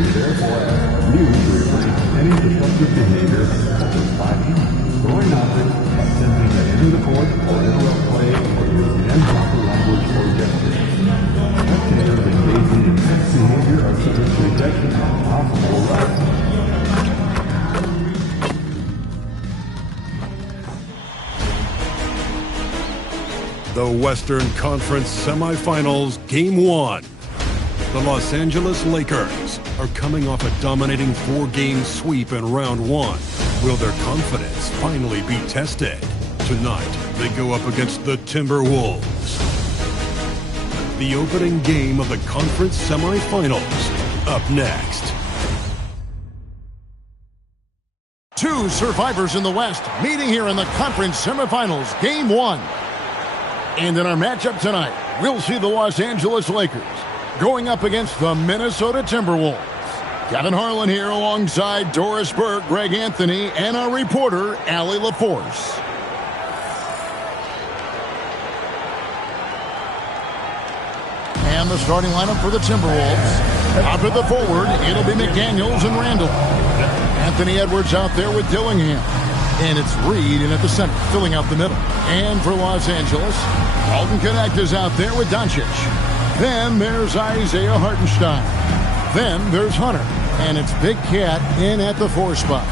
We therefore ask you to refrain from any disruptive behavior such as fighting, throwing objects, attempting to enter the court or interrupt play, or using improper language or gestures. Spectators engaging in such behavior are subject to ejection and possible arrest. The Western Conference Semifinals, Game 1. The Los Angeles Lakers are coming off a dominating 4-game sweep in Round 1. Will their confidence finally be tested? Tonight, they go up against the Timberwolves. The opening game of the conference semifinals, up next. Two survivors in the West meeting here in the conference semifinals, Game 1. And in our matchup tonight, we'll see the Los Angeles Lakers going up against the Minnesota Timberwolves. Kevin Harlan here alongside Doris Burke, Greg Anthony, and our reporter, Allie LaForce. And the starting lineup for the Timberwolves. Out at the forward, it'll be McDaniels and Randall. Anthony Edwards out there with Dillingham. And it's Reed in at the center, filling out the middle. And for Los Angeles, Alton Connect is out there with Doncic. Then there's Isaiah Hartenstein. Then there's Hunter. And it's Big Cat in at the 4 spot.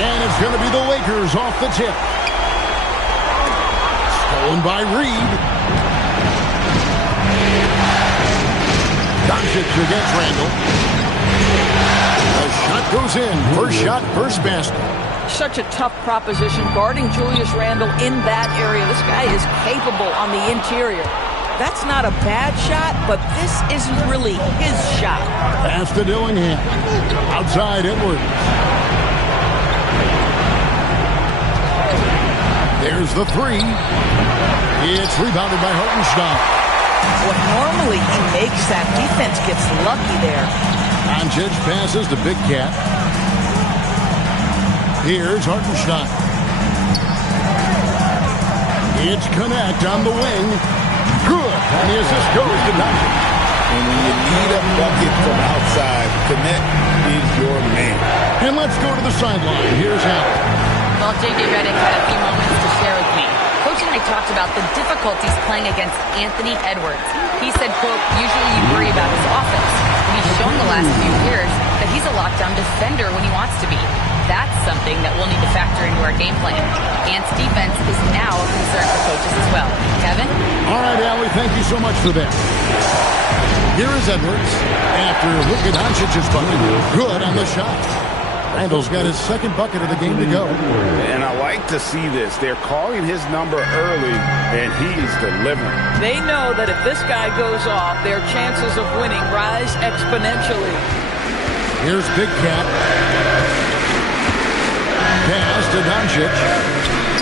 And it's going to be the Lakers off the tip. Stolen by Reed. Doncic against Randall. The shot goes in. First shot, first basket. Such a tough proposition guarding Julius Randle in that area. This guy is capable on the interior. That's not a bad shot, but this isn't really his shot. Pass to Dillingham. Outside Edwards. There's the 3. It's rebounded by Hartenstein. What normally he makes, that defense gets lucky there. Doncic passes to Big Cat. Here's Hartenstein. It's Connect on the wing. Good. And the assist goes to Doncic. And when you need a bucket from outside, Connect is your man. And let's go to the sideline. Here's Allen. Well, J.J. Redick had a few moments to share with me. Coach and I talked about the difficulties playing against Anthony Edwards. He said, quote, usually you worry about his offense. But he's shown the last few years that he's a lockdown defender when he wants to be. That's something that we'll need to factor into our game plan. Ant's defense is now a concern for coaches as well. Kevin? All right, Allie, thank you so much for that. Here is Edwards after Luka Doncic's bucket. Good on the shot. Randall's got his second bucket of the game to go. And I like to see this. They're calling his number early, and he's delivering. They know that if this guy goes off, their chances of winning rise exponentially. Here's Big Cat. Pass to Doncic.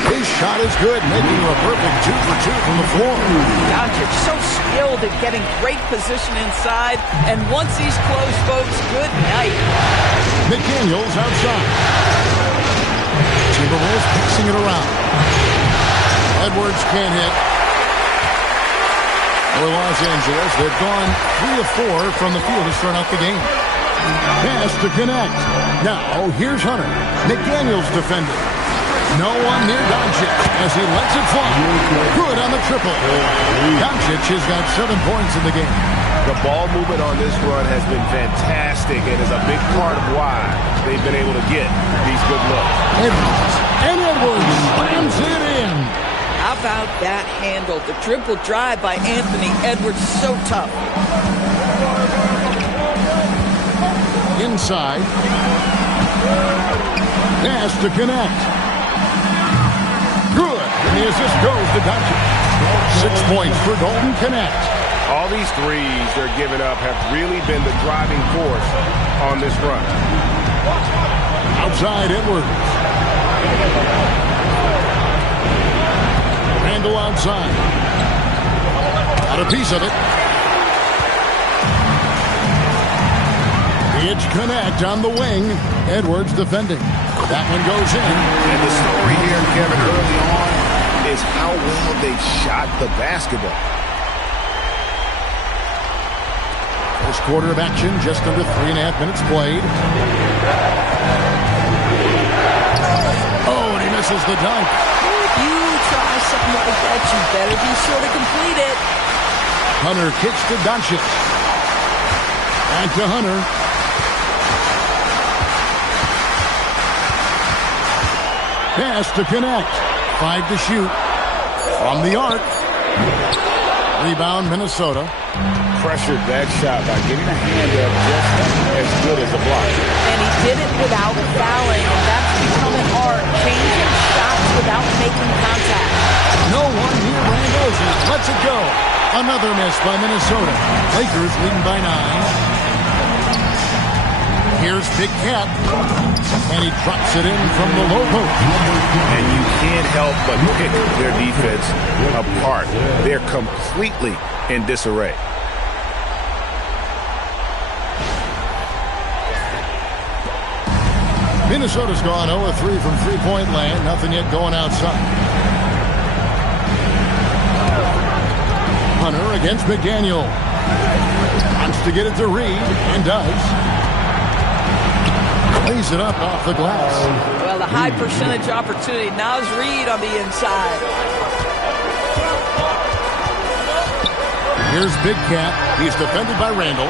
His shot is good, making a perfect 2 for 2 from the floor. Doncic so skilled at getting great position inside, and once he's close, folks, good night. McDaniels outside. Timberwolves passing it around. Edwards can't hit. For Los Angeles, they've gone 3 of 4 from the field to start out the game. Pass to Connect. Now, here's Hunter. McDaniels defending. No one near Doncic as he lets it fly. Good on the triple. Doncic has got 7 points in the game. The ball movement on this run has been fantastic and is a big part of why they've been able to get these good looks. Edwards slams it in. How about that handle? The triple drive by Anthony Edwards, so tough. Inside. Pass to Connect. Good. And the assist goes to Doncic. 6 points for Dalton Connect. All these threes they're giving up have really been the driving force on this run. Outside Edwards. Randall outside. Got a piece of it. It's Connect on the wing. Edwards defending. That one goes in. And the story here, Kevin, early on is how well they've shot the basketball. First quarter of action, just under 3.5 minutes played. Oh, and he misses the dunk. If you try something like that, you better be sure to complete it. Hunter kicks to Doncic. Back to Hunter. Pass to connect. 5 to shoot. From the arc. Rebound, Minnesota. Pressured that shot by getting a hand up just as good as a block. And he did it without fouling, and that's become an art. Changing shots without making contact. No one near Randall as he lets it go. Another miss by Minnesota. Lakers leading by 9. Here's Big Cat. And he drops it in from the low post. And you can't help but pick their defense apart. They're completely in disarray. Minnesota's gone 0-3 from three-point land. Nothing yet going outside. Hunter against McDaniel. Wants to get it to Reed, and does. Lays it up off the glass. Well, the high percentage opportunity. Now is Reed on the inside. Here's Big Cat. He's defended by Randall.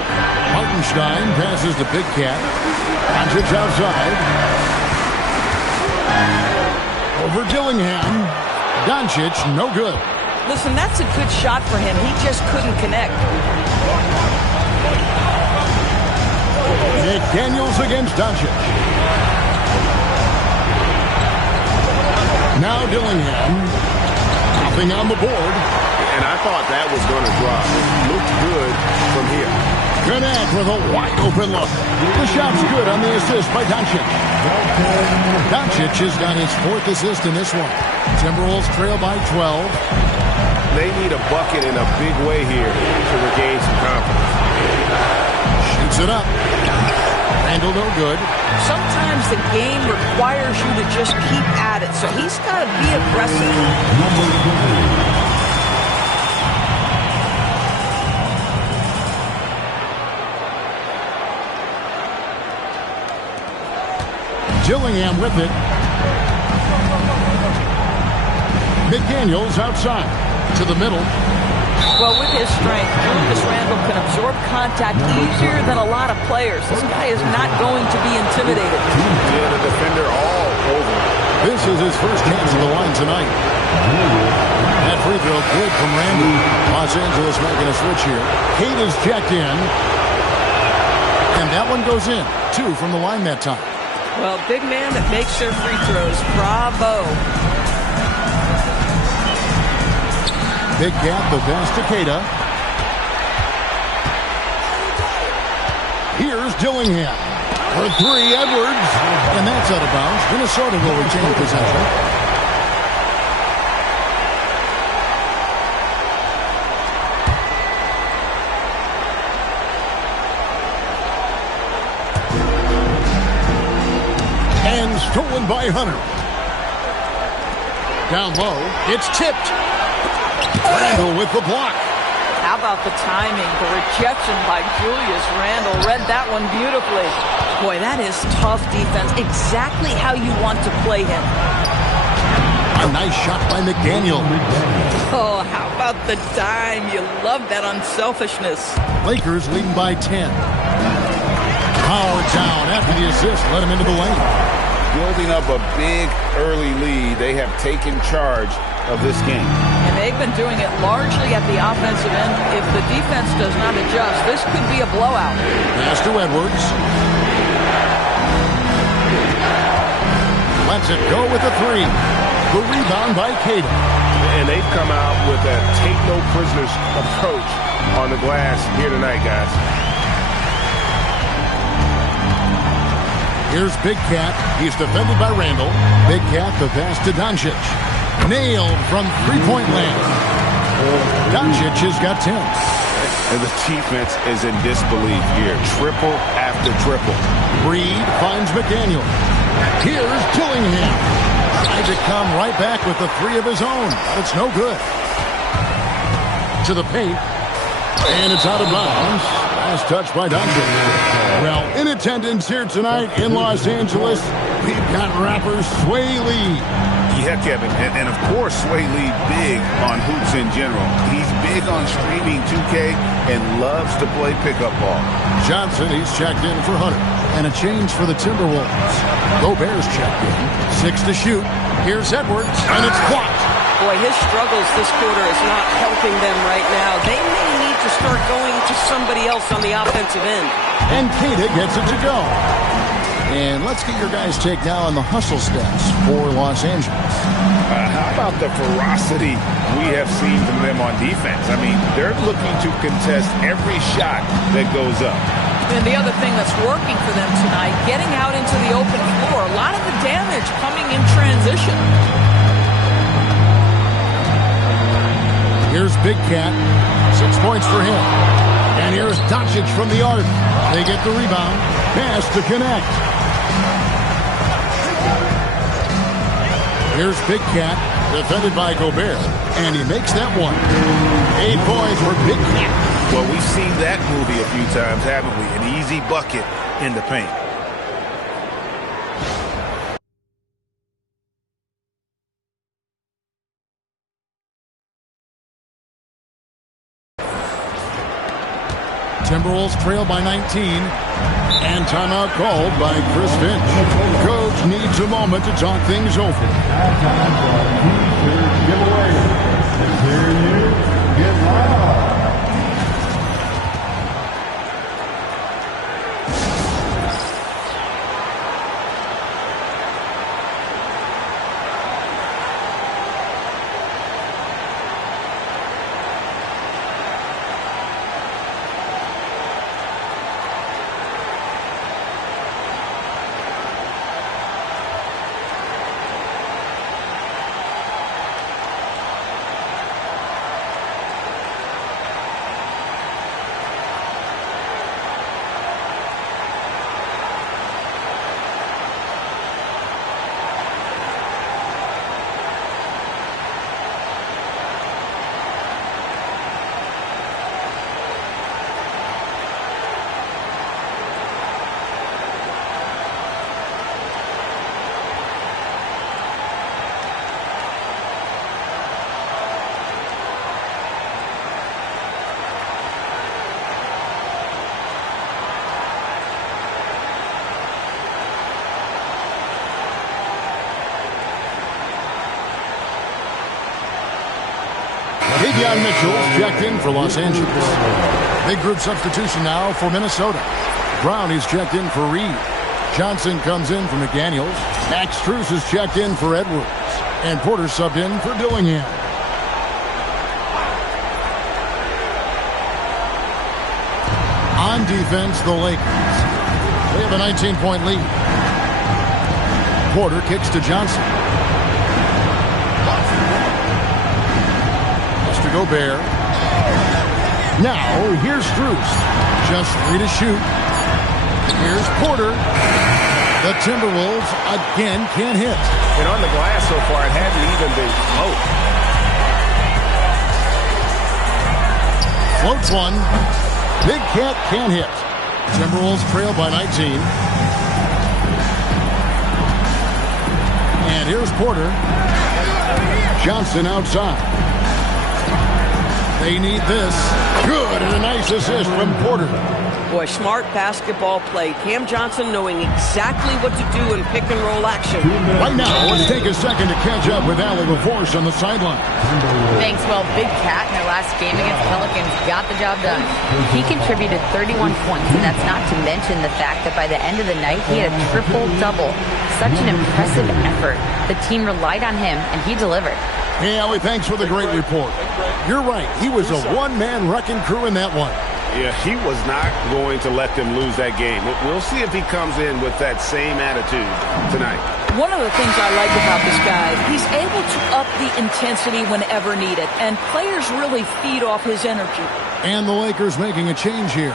Martenstein passes to Big Cat. Doncic outside. Over Dillingham. Doncic, no good. Listen, that's a good shot for him. He just couldn't connect. McDaniels against Doncic. Now Dillingham. Nothing on the board. And I thought that was going to drop. It looked good from here. Connect with a wide open look. The shot's good on the assist by Doncic. Doncic has got his 4th assist in this one. Timberwolves trail by 12. They need a bucket in a big way here to regain some confidence. Shoots it up. Randall no good. Sometimes the game requires you to just keep at it, so he's got to be aggressive. Dillingham with it. McDaniels outside. To the middle. Well, with his strength, Julius Randle can absorb contact easier than a lot of players. This guy is not going to be intimidated. Yeah, the defender all over. This is his first chance at the line tonight. That free throw good from Randle. Los Angeles making a switch here. Kate is checked in. And that one goes in. 2 from the line that time. Well, big man that makes their free throws. Bravo. Big gap, the pass to Keita. Here's Dillingham. For 3, Edwards. And that's out of bounds. Minnesota will retain possession. And stolen by Hunter. Down low. It's tipped. Randall with the block. How about the timing, the rejection by Julius Randle. Read that one beautifully. Boy, that is tough defense. Exactly how you want to play him. A nice shot by McDaniel. Oh, how about the dime? You love that unselfishness. Lakers leading by 10. Power down after the assist. Let him into the lane. Building up a big early lead. They have taken charge of this game. And they've been doing it largely at the offensive end. If the defense does not adjust, this could be a blowout. Pass to Edwards. Lets it go with a 3. The rebound by Keita. And they've come out with a take-no-prisoners approach on the glass here tonight, guys. Here's Big Cat. He's defended by Randall. Big Cat, the pass to Doncic. Nailed from three-point land. Doncic has got 10. And the defense is in disbelief here. Triple after triple. Reed finds McDaniel. Here's Dillingham. Tried to come right back with the three of his own, but it's no good. To the paint. And it's out of bounds. Last touch by Duncan. Well, in attendance here tonight in Los Angeles, we've got rapper Sway Lee. Yeah, Kevin, and of course Sway Lee big on hoops in general. He's big on streaming 2K and loves to play pickup ball. Johnson, he's checked in for Hunter. And a change for the Timberwolves. Gobert's checked in. 6 to shoot. Here's Edwards, and it's blocked. Boy, his struggles this quarter is not helping them right now. They may need to start going to somebody else on the offensive end. And Keita gets it to go. And let's get your guys' take now on the hustle stats for Los Angeles. How about the ferocity we have seen from them on defense? I mean, they're looking to contest every shot that goes up. And the other thing that's working for them tonight, getting out into the open floor. A lot of the damage coming in transition. Here's Big Cat. 6 points for him. And here's Doncic from the arc. They get the rebound. Pass to connect. Here's Big Cat, defended by Gobert. And he makes that one. 8 points for Big Cat. Well, we've seen that movie a few times, haven't we? An easy bucket in the paint. Timberwolves trail by 19. And timeout called by Chris Finch. Coach needs a moment to talk things over. Halftime for T-shirt giveaway. Let's hear you get loud. Davion Mitchell's checked in for Los Angeles. Big group substitution now for Minnesota. Brown is checked in for Reed. Johnson comes in for McDaniels. Max Strus is checked in for Edwards. And Porter subbed in for Dillingham. On defense, the Lakers. They have a 19-point lead. Porter kicks to Johnson. Gobert. Now, here's Strus. Just 3 to shoot. Here's Porter. The Timberwolves again can't hit. And on the glass so far, it hadn't even been close. Floats one. Big Cat can't hit. Timberwolves trail by 19. And here's Porter. Johnson outside. They need this. Good, and a nice assist from Porter. Boy, smart basketball play. Cam Johnson knowing exactly what to do in pick-and-roll action. Right now, let's take a second to catch up with Allie LaForce on the sideline. Thanks. Well, Big Cat in their last game against Pelicans got the job done. He contributed 31 points, and that's not to mention the fact that by the end of the night, he had a triple-double. Such an impressive effort. The team relied on him, and he delivered. Hey, Allie, thanks for the great report. You're right. He was a one-man wrecking crew in that one. Yeah, he was not going to let them lose that game. We'll see if he comes in with that same attitude tonight. One of the things I like about this guy, he's able to up the intensity whenever needed, and players really feed off his energy. And the Lakers making a change here.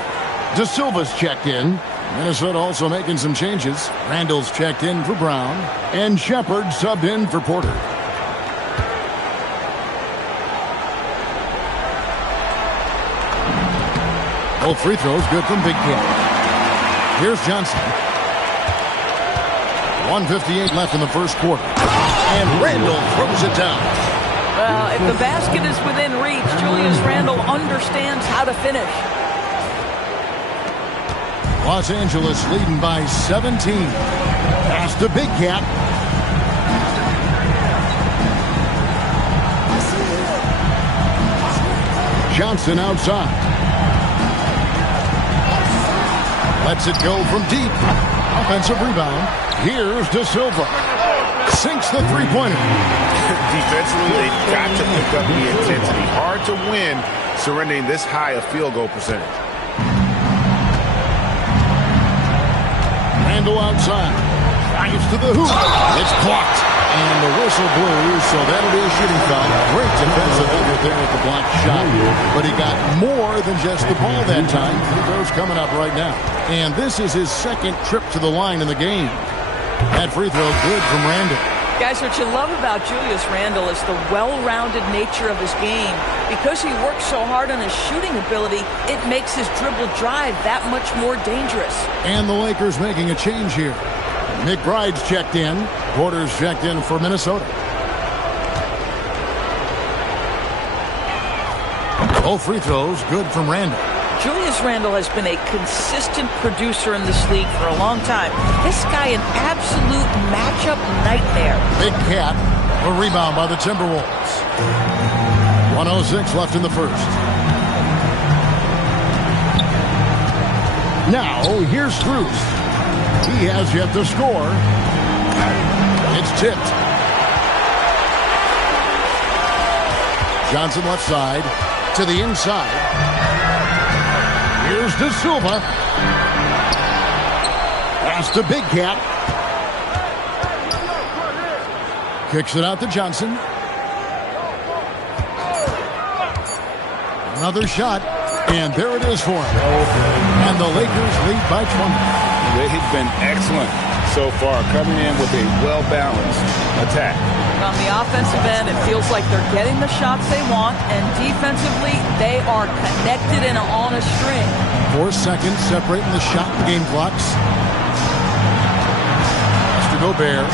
De Silva's checked in. Minnesota also making some changes. Randall's checked in for Brown, and Shepard subbed in for Porter. Both free throws good from Big Cat. Here's Johnson. 1:58 left in the first quarter. And Randall throws it down. Well, if the basket is within reach, Julius Randall understands how to finish. Los Angeles leading by 17. Pass to Big Cat. Johnson outside. Lets it go from deep. Offensive rebound. Here's De Silva. Sinks the three-pointer. Defensively, they've got to pick up the intensity. Hard to win surrendering this high a field goal percentage. Randall outside. Drives to the hoop. It's blocked. And the whistle blew, so that'll be a shooting foul. Great defensive effort there with the blocked shot. But he got more than just the ball that time. Free throws coming up right now. And this is his second trip to the line in the game. That free throw good from Randall. Guys, what you love about Julius Randall is the well-rounded nature of his game. Because he works so hard on his shooting ability, it makes his dribble drive that much more dangerous. And the Lakers making a change here. McBride's checked in. Porter's checked in for Minnesota. Both free throws good from Randall. Julius Randall has been a consistent producer in this league for a long time. This guy an absolute matchup nightmare. Big Cat, a rebound by the Timberwolves. 1:06 left in the first. Now, here's Strus. He has yet to score. It's tipped. Johnson left side to the inside. Here's De Silva. Pass to Big Cat. Kicks it out to Johnson. Another shot. And there it is for him. And the Lakers lead by 20. They've been excellent so far, coming in with a well-balanced attack. On the offensive end, it feels like they're getting the shots they want, and defensively, they are connected and on a string. 4 seconds separating the shot and game clocks. Has to go Gobert.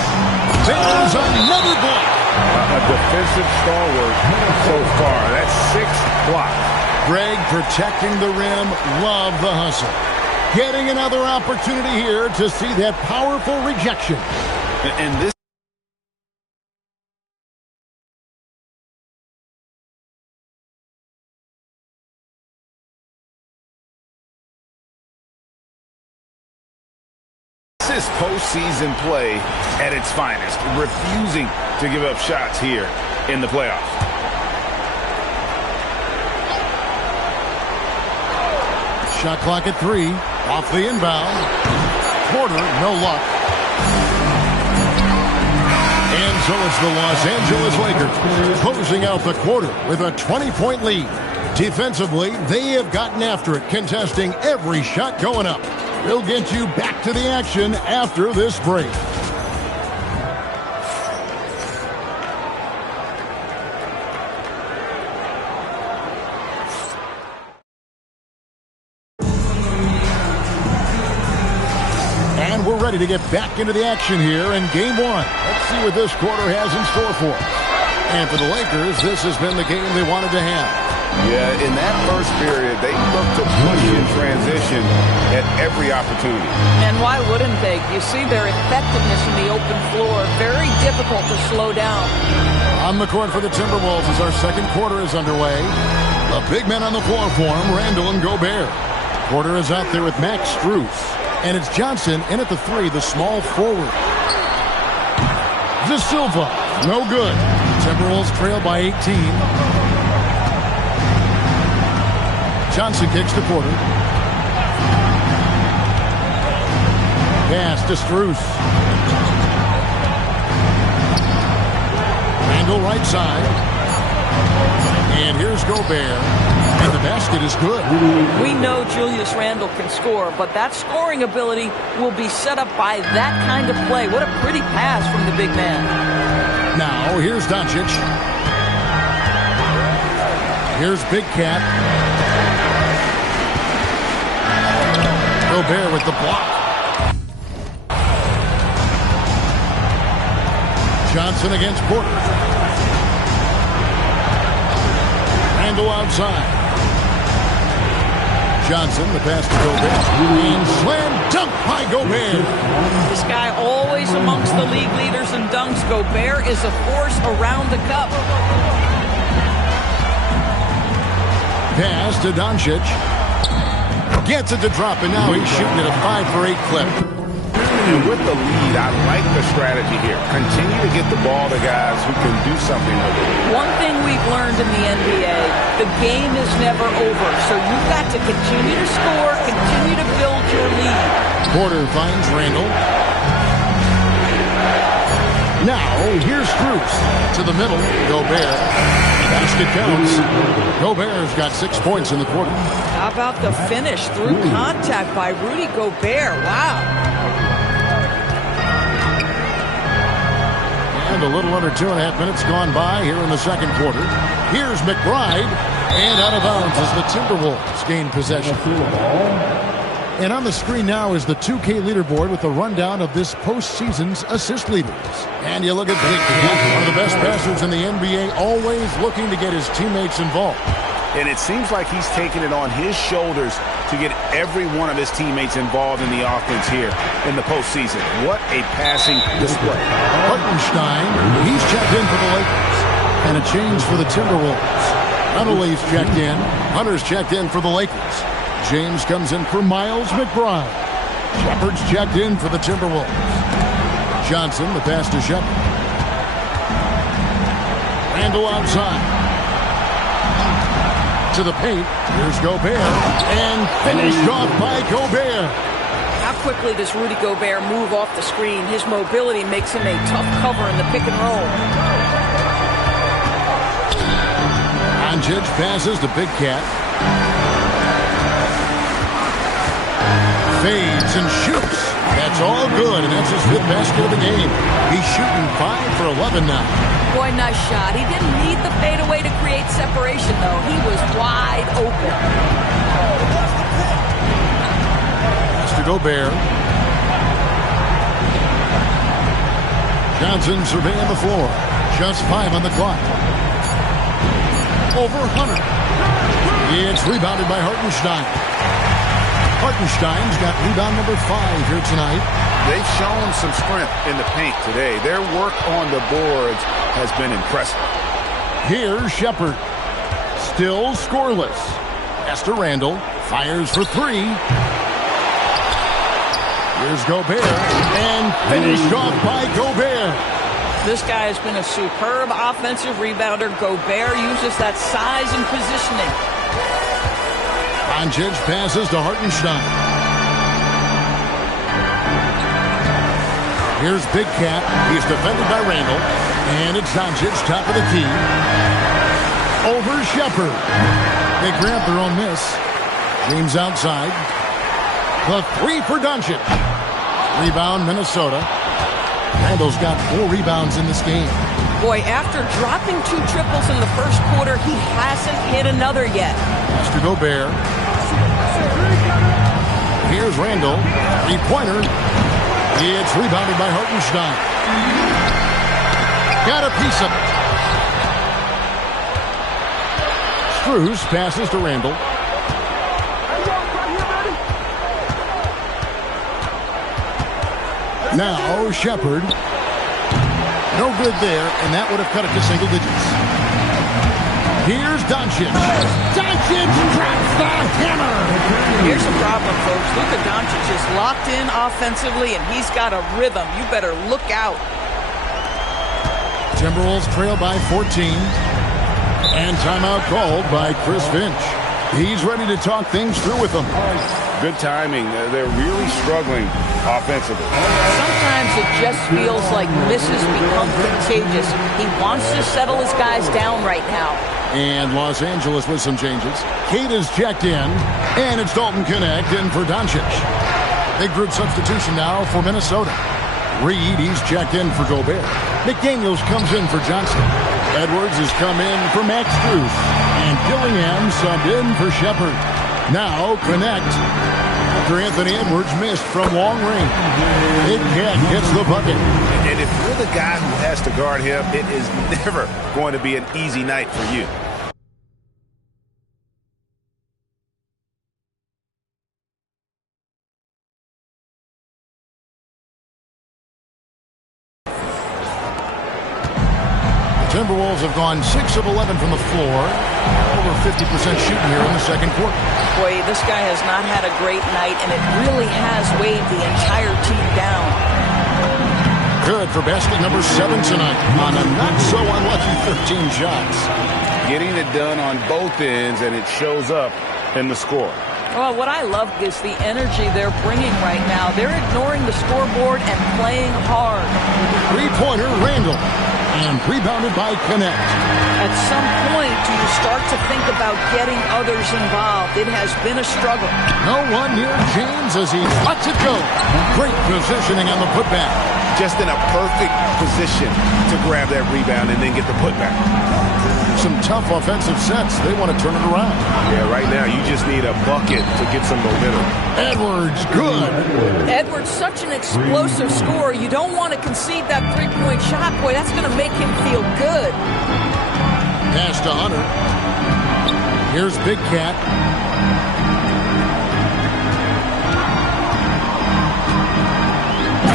There's another block. A defensive stalwart so far. That's 6 blocks. Greg protecting the rim. Love the hustle. Getting another opportunity here to see that powerful rejection. And this is postseason play at its finest, refusing to give up shots here in the playoffs. Shot clock at 3. Off the inbound. Porter, no luck. And so it's the Los Angeles Lakers closing out the quarter with a 20-point lead. Defensively, they have gotten after it, contesting every shot going up. We'll get you back to the action after this break. And we're ready to get back into the action here in Game 1. Let's see what this quarter has in store for us. And for the Lakers, this has been the game they wanted to have. Yeah, in that first period, they looked to push in transition at every opportunity. And why wouldn't they? You see their effectiveness in the open floor. Very difficult to slow down. On the court for the Timberwolves as our second quarter is underway. The big men on the floor for him, Randall and Gobert. Porter is out there with Max Strus. And it's Johnson in at the 3, the small forward. De Silva, no good. Timberwolves trail by 18. Johnson kicks to Porter. Pass to Strus. Randall right side. And here's Gobert. And the basket is good. We know Julius Randle can score, but that scoring ability will be set up by that kind of play. What a pretty pass from the big man. Now, here's Doncic. Here's Big Cat. Gobert with the block. Johnson against Porter. Randle outside. Johnson, the pass to Gobert. And slam dunk by Gobert. This guy always amongst the league leaders in dunks. Gobert is a force around the cup. Pass to Doncic. Gets it to drop, and now he's shooting at a 5-for-8 clip. And with the lead, I like the strategy here. Continue to get the ball to guys who can do something with it. One thing we've learned in the NBA, the game is never over. So you've got to continue to score, continue to build your lead. Porter finds Randle. Now, here's Cruz. To the middle, Gobert. Basket counts. Gobert's got 6 points in the quarter. How about the finish through contact by Rudy Gobert? Wow. And a little under 2.5 minutes gone by here in the second quarter. Here's McBride. And out of bounds as the Timberwolves gain possession. And on the screen now is the 2K leaderboard with a rundown of this postseason's assist leaders. And you look at Big Cat, one of the best passers in the NBA, always looking to get his teammates involved. And it seems like he's taking it on his shoulders to get every one of his teammates involved in the offense here in the postseason. What a passing display. Hartenstein, he's checked in for the Lakers. And a change for the Timberwolves. Huntley's checked in. Hunter's checked in for the Lakers. James comes in for Miles McBride. Shepard's checked in for the Timberwolves. Johnson, the pass to Shepard. Randle outside. To the paint. Here's Gobert. And finished off by Gobert. How quickly does Rudy Gobert move off the screen? His mobility makes him a tough cover in the pick and roll. Doncic passes to Big Cat. Fades and shoots. That's all good, and that's his 5th basket of the game. He's shooting 5 for 11 now. Boy, nice shot. He didn't need the fadeaway to create separation, though. He was wide open. Pass to Gobert. Johnson surveying the floor. Just 5 on the clock. Over Hunter. It's rebounded by Hartenstein. Hartenstein's got rebound number 5 here tonight. They've shown some strength in the paint today. Their work on the boards has been impressive. Here's Shepard. Still scoreless. Pass to Randle. Fires for 3. Here's Gobert. And finished off by Gobert. This guy has been a superb offensive rebounder. Gobert uses that size and positioning. Doncic passes to Hartenstein. Here's Big Cat. He's defended by Randle. And it's Doncic, top of the key. Over Shepard. They grab their own miss. James outside. The 3 for Doncic. Rebound, Minnesota. Randle's got 4 rebounds in this game. Boy, after dropping 2 triples in the first quarter, he hasn't hit another yet. Pass to Gobert. Here's Randle. 3-pointer. It's rebounded by Hartenstein. Got a piece of it. Strus passes to Randle. Now Shepard. No good there, and that would have cut it to single digits. Here's Doncic. Doncic drops the hammer. Here's the problem, folks. Luka Doncic is locked in offensively, and he's got a rhythm. You better look out. Timberwolves trail by 14. And timeout called by Chris Finch. He's ready to talk things through with them. Good timing. They're really struggling offensively. Sometimes it just feels like misses become contagious. He wants to settle his guys down right now. And Los Angeles with some changes. Kate is checked in, and it's Dalton Connect in for Doncic. Big group substitution now for Minnesota. Reed, he's checked in for Gobert. McDaniels comes in for Johnson. Edwards has come in for Max Strus. And Dillingham subbed in for Shepard. Now Connect. After Anthony Edwards missed from long range. Big Cat gets the bucket. And if you're the guy who has to guard him, it is never going to be an easy night for you. Timberwolves have gone 6 of 11 from the floor. Over 50% shooting here in the second quarter. Boy, this guy has not had a great night, and it really has weighed the entire team down. Good for basket number 7 tonight on a not-so-unlucky 13 shots. Getting it done on both ends, and it shows up in the score. Well, what I love is the energy they're bringing right now. They're ignoring the scoreboard and playing hard. Three-pointer, Randall. And rebounded by Connect. At some point, do you start to think about getting others involved? It has been a struggle. No one near James as he lets it go. Great positioning on the putback. Just in a perfect position to grab that rebound and then get the putback. Some tough offensive sets. They want to turn it around. Yeah, right now you just need a bucket to get some momentum. Edwards, good. Edwards, such an explosive scorer. You don't want to concede that three-point shot. Boy, that's going to make him feel good. Pass to Hunter. Here's Big Cat.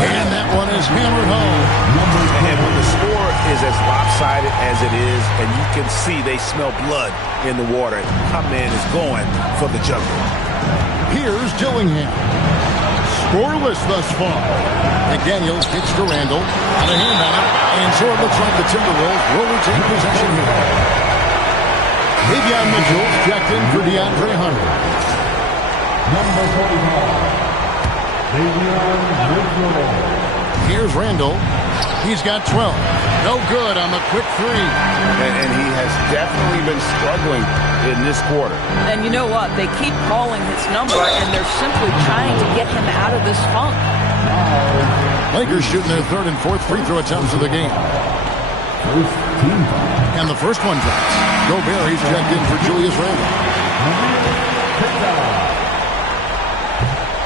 And that one is hammered home. And when the score is as lopsided as it is, and you can see they smell blood in the water, my man is going for the jugular. Here's Dillingham. Scoreless thus far. McDaniels kicks to Randall. Out of hand on it. And so it looks like the Timberwolves will retain possession here. Davion Mitchell checked in for DeAndre Hunter. Number 45. Davion Mitchell. Here's Randall. He's got 12. No good on the quick three. And he has definitely been struggling in this quarter. And you know what? They keep calling his number, and they're simply trying to get him out of this funk. Lakers shooting their third and fourth free throw attempts of the game. And the first one drops. Gobert, he's checked in for Julius Randle.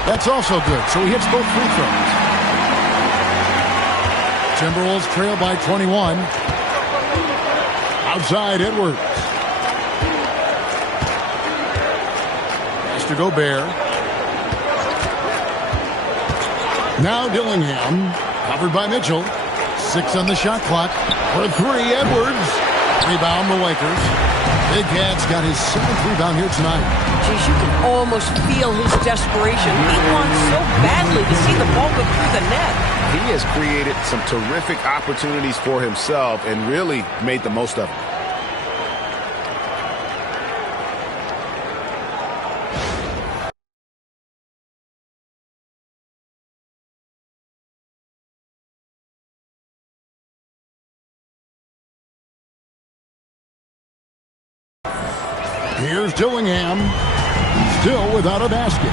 That's also good, so he hits both free throws. Timberwolves trail by 21. Outside, Edwards. Pass to Gobert. Now Dillingham, covered by Mitchell. 6 on the shot clock. For 3, Edwards. Rebound the Lakers. Big Cat's got his 7th rebound here tonight. Geez, you can almost feel his desperation. He wants so badly to see the ball go through the net. He has created some terrific opportunities for himself and really made the most of them. Here's Dillingham, still without a basket.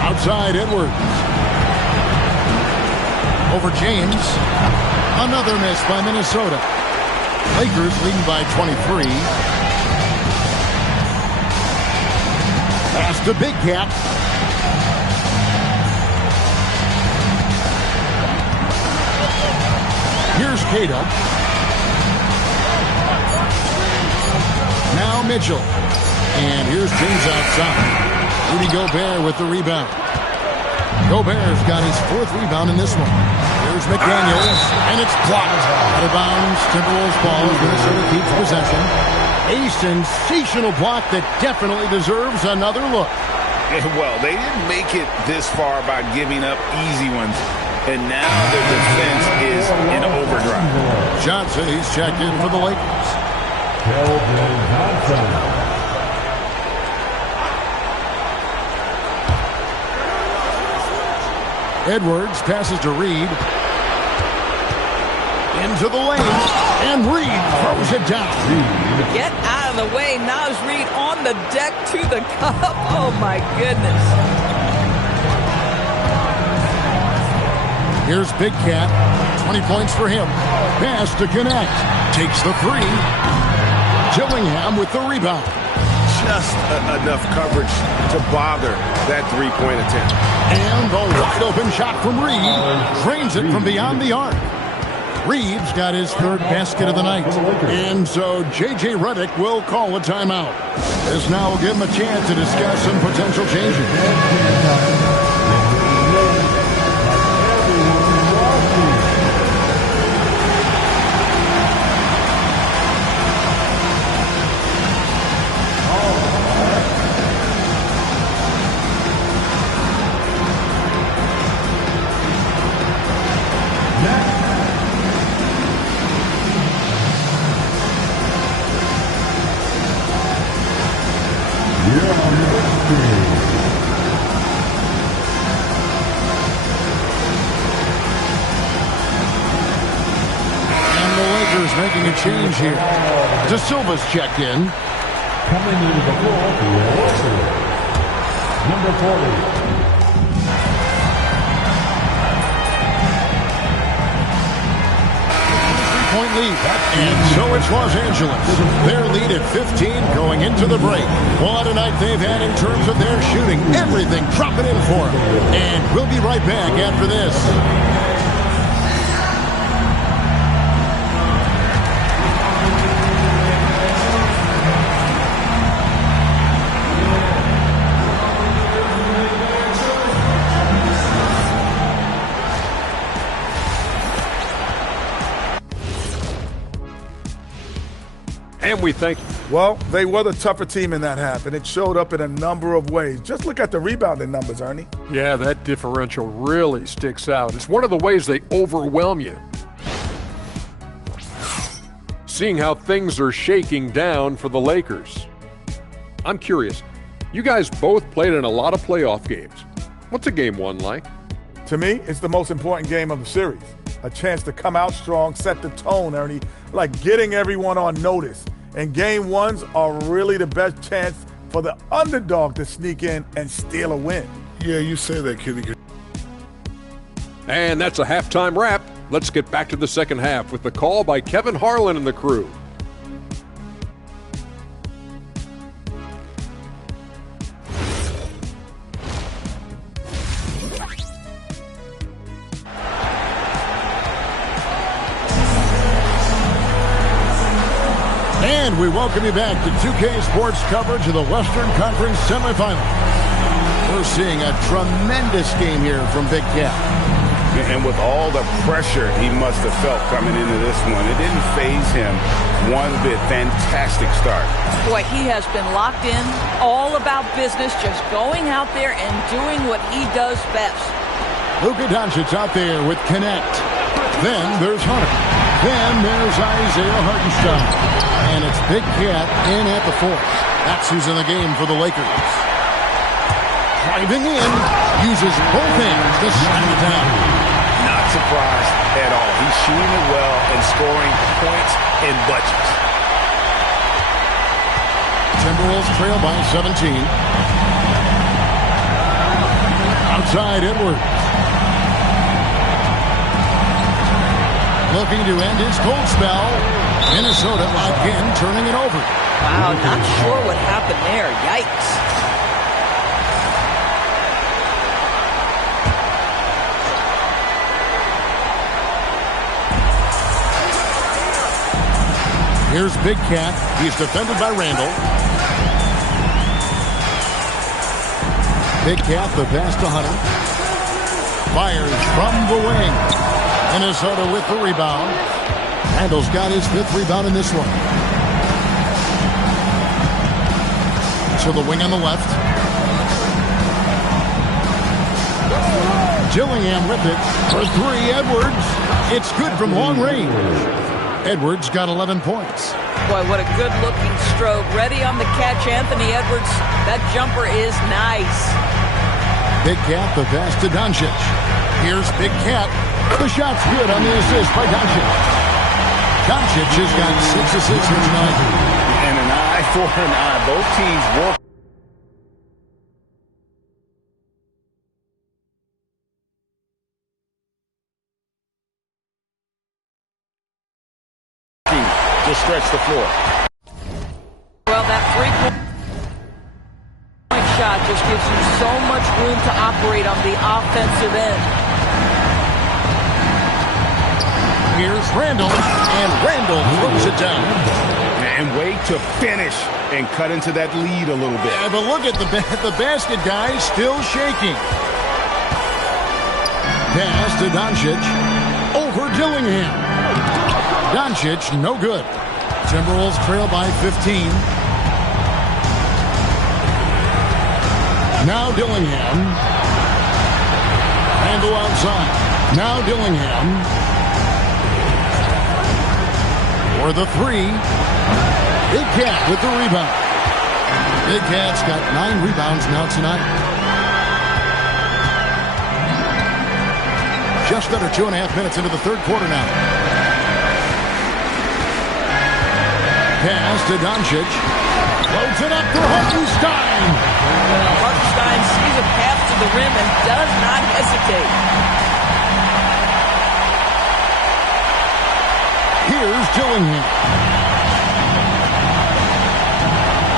Outside, Edwards. Over James. Another miss by Minnesota. Lakers leading by 23. Pass to Big Cat. Here's Cada. Now Mitchell. And here's James outside. Rudy Gobert with the rebound. Gobert's got his 4th rebound in this one. Here's McDaniels, and it's blocked. Out of bounds, Timberwolves ball as Minnesota keeps possession. A sensational block that definitely deserves another look. Well, they didn't make it this far by giving up easy ones, and now their defense is in overdrive. Johnson, he's checked in for the Lakers. Keldon Johnson. Edwards passes to Reed. Into the lane. And Reed throws it down. Get out of the way. Naz Reid on the deck to the cup. Oh, my goodness. Here's Big Cat. 20 points for him. Pass to connect. Takes the three. Gillingham with the rebound. Just enough coverage to bother that three-point attempt. And the wide-open shot from Reed. Drains it from beyond the arc. Reeves got his third basket of the night. And so J.J. Redick will call a timeout. This now will give him a chance to discuss some potential changes. Making a change here. De Silva's checked in. Coming into the floor for the Warriors, number 40. Three-point lead. And so it's Los Angeles. Their lead at 15 going into the break. What a night they've had in terms of their shooting. Everything dropping in for them. And we'll be right back after this. And we thank you. Well, they were the tougher team in that half, and it showed up in a number of ways. Just look at the rebounding numbers, Ernie. Yeah, that differential really sticks out. It's one of the ways they overwhelm you. Seeing how things are shaking down for the Lakers. I'm curious. You guys both played in a lot of playoff games. What's a game one like? To me, it's the most important game of the series. A chance to come out strong, set the tone, Ernie, like getting everyone on notice. And game ones are really the best chance for the underdog to sneak in and steal a win. Yeah, you say that, Kitty. And that's a halftime wrap. Let's get back to the second half with the call by Kevin Harlan and the crew. And we welcome you back to 2K Sports coverage of the Western Conference semifinal. We're seeing a tremendous game here from Big Cat. And with all the pressure he must have felt coming into this one, it didn't faze him one bit. Fantastic start. Boy, he has been locked in, all about business, just going out there and doing what he does best. Luka Doncic out there with Connect. Then there's Hunter. Then there's Isaiah Hartenstein. And it's Big Cat in at the fourth. That's who's in the game for the Lakers. Driving in, uses both hands to slam it down. Not surprised at all. He's shooting it well and scoring points in bunches. Timberwolves trail by 17. Outside Edwards. Looking to end his cold spell. Minnesota again turning it over. Wow, not sure what happened there. Yikes. Here's Big Cat. He's defended by Randall. Big Cat, the pass to Hunter. Fires from the wing. Minnesota with the rebound. Randall's got his fifth rebound in this one. To the wing on the left. Gillingham with it for three. Edwards. It's good from long range. Edwards got 11 points. Boy, what a good-looking stroke. Ready on the catch, Anthony Edwards. That jumper is nice. Big Cat, the pass to Doncic. Here's Big Cat. The shot's good on the assist by Doncic. Doncic has got 6 assists here tonight. And an eye for an eye. Both teams work. To stretch the floor. Well, that three-point shot just gives you so much room to operate on the offensive end. Here's Randall, and Randall throws it down. And wait to finish and cut into that lead a little bit. Yeah, but look at the basket guy still shaking. Pass to Doncic. Over Dillingham. Doncic, no good. Timberwolves trail by 15. Now Dillingham. Randall outside. Now Dillingham. For the three. Big Cat with the rebound. Big Cat's got 9 rebounds now tonight. Just under 2.5 minutes into the third quarter now. Pass to Doncic. Loads it up for Hartenstein. Hartenstein sees a path to the rim and does not hesitate. Here's Dillingham.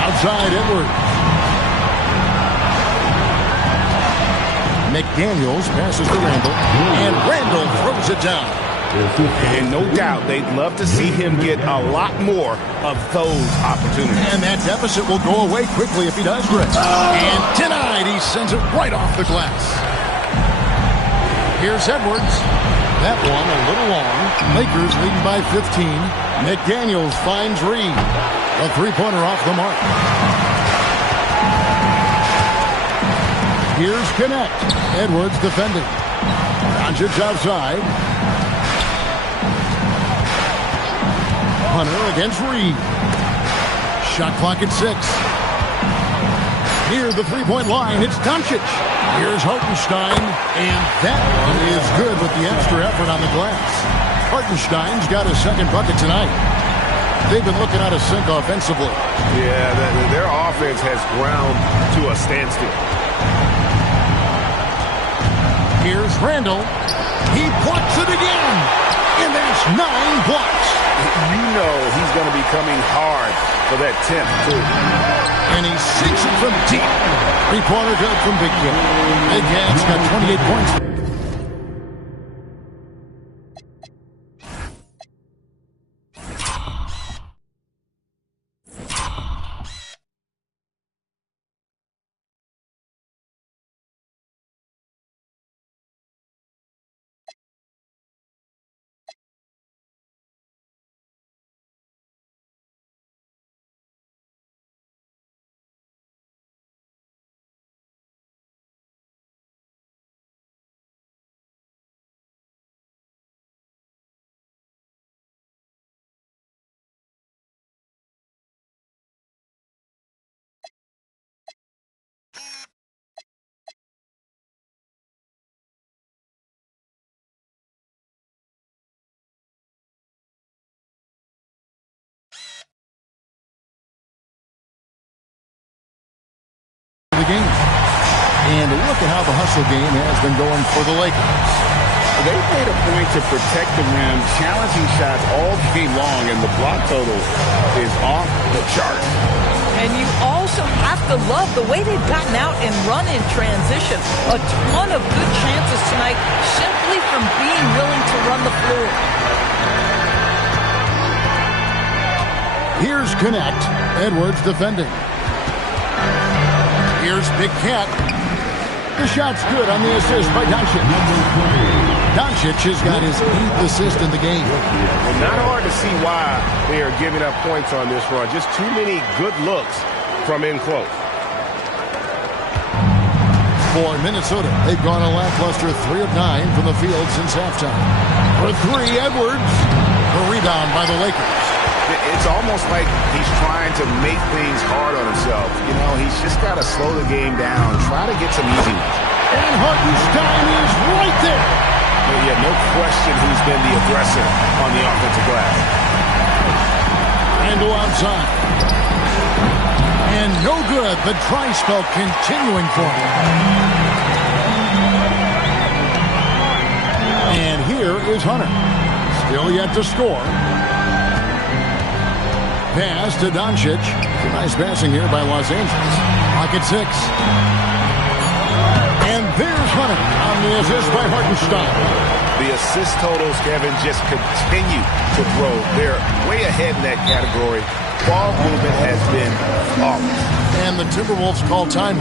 Outside Edwards. McDaniels passes to Randall. And Randall throws it down. And no doubt they'd love to see him get a lot more of those opportunities. And that deficit will go away quickly if he does, Rick. And denied. He sends it right off the glass. Here's Edwards. That one a little long. Lakers leading by 15. McDaniels finds Reed. A three-pointer off the mark. Here's Connect. Edwards defending. Doncic outside. Hunter against Reed. Shot clock at 6. Near the three-point line, it's Doncic. Here's Hartenstein, and that one is good with the extra effort on the glass. Hartenstein's got his second bucket tonight. They've been looking out of sync offensively. Yeah, their offense has ground to a standstill. Here's Randall. He blocks it again, and that's 9 blocks. You know he's going to be coming hard for that 10th, too. And he sinks it from deep. Three-pointer good from Big Cat. Big Cat's got 28 points. The game. And look at how the hustle game has been going for the Lakers. They made a point to protect the rim, challenging shots all game long, and the block total is off the chart. And you also have to love the way they've gotten out and run in transition. A ton of good chances tonight simply from being willing to run the floor. Here's Connect. Edwards defending. Here's Big Cat. The shot's good on the assist by Doncic. Doncic has got his 8th assist in the game. Well, not hard to see why they are giving up points on this run. Just too many good looks from in close. For Minnesota, they've gone a lackluster 3 of 9 from the field since halftime. For 3, Edwards. The rebound by the Lakers. It's almost like he's trying to make things hard on himself. You know, he's just got to slow the game down, try to get some easy ones. And Hartenstein is right there. Yeah, no question who's been the aggressor on the offensive glass. Randle outside. And no good. The dry spell continuing for him. And here is Hunter. Still yet to score. Pass to Doncic. Nice passing here by Los Angeles. Pocket 6. And there's Hunter on the assist by Hartenstein. The assist totals, Kevin, just continue to grow. They're way ahead in that category. Ball movement has been flawless. And the Timberwolves call time.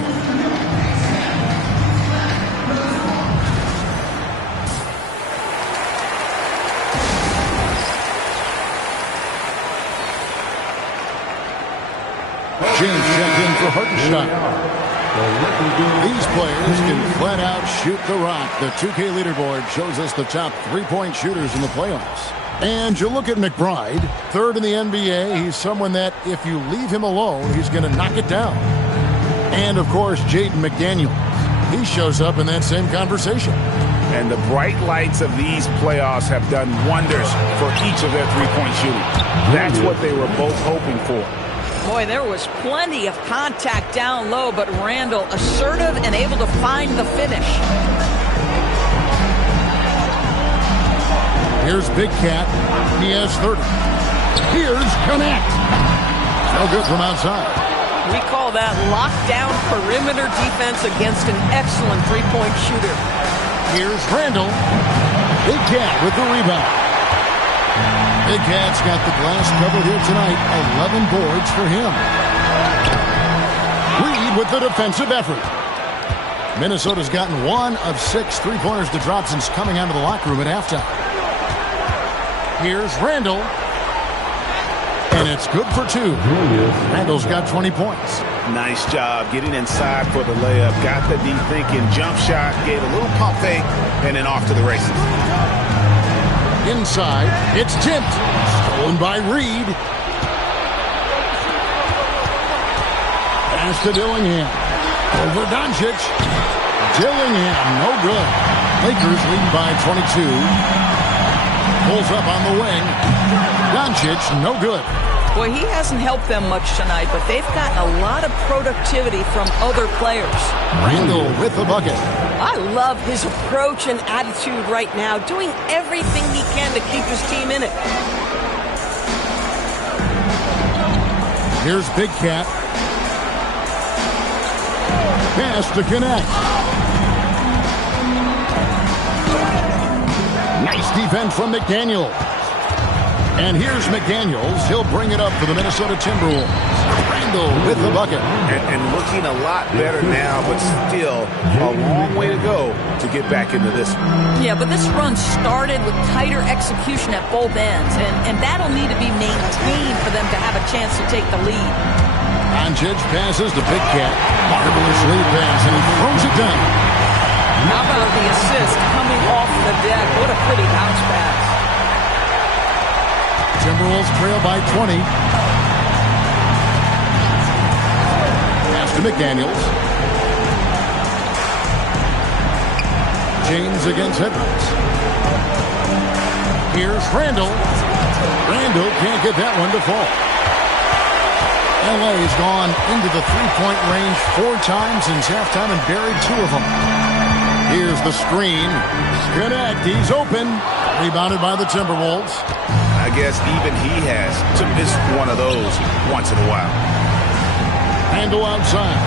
James checked in for Hartenstein. These players can flat out shoot the rock. The 2K leaderboard shows us the top three-point shooters in the playoffs. And you look at McBride, third in the NBA. He's someone that if you leave him alone, he's going to knock it down. And, of course, Jaden McDaniels. He shows up in that same conversation. And the bright lights of these playoffs have done wonders for each of their three-point shooting. That's what they were both hoping for. Boy, there was plenty of contact down low, but Randle assertive and able to find the finish. Here's Big Cat. He has 30. Here's Connect. No good from outside. We call that lockdown perimeter defense against an excellent three-point shooter. Here's Randle. Big Cat with the rebound. Big Cat's got the glass covered here tonight. 11 boards for him. Reed with the defensive effort. Minnesota's gotten 1 of 6 three-pointers to drop since coming out of the locker room at halftime. Here's Randle. And it's good for 2. Randle's got 20 points. Nice job getting inside for the layup. Got the deep thinking jump shot, gave a little pump fake, and then off to the races. Inside, it's tipped. Stolen by Reed. Pass to Dillingham. Over Doncic. Dillingham, no good. Lakers lead by 22. Pulls up on the wing. Doncic, no good. Boy, he hasn't helped them much tonight, but they've gotten a lot of productivity from other players. Randle with the bucket. I love his approach and attitude right now, doing everything he can to keep his team in it. Here's Big Cat. Pass to Connect. Nice defense from McDaniels. And here's McDaniels. He'll bring it up for the Minnesota Timberwolves. Randle with the bucket. And looking a lot better now, but still a long way to go to get back into this one. Yeah, but this run started with tighter execution at both ends, and that'll need to be maintained for them to have a chance to take the lead. Doncic passes to Big Cat. Marvelous lead pass, and he throws it down. How about the assist coming off the deck? What a pretty bounce pass. Timberwolves trail by 20. Pass to McDaniels. James against Edwards. Here's Randle. Randle can't get that one to fall. LA's gone into the three-point range 4 times since halftime and buried 2 of them. Here's the screen. Connect. He's open. Rebounded by the Timberwolves. I guess even he has to miss one of those once in a while. Randle outside.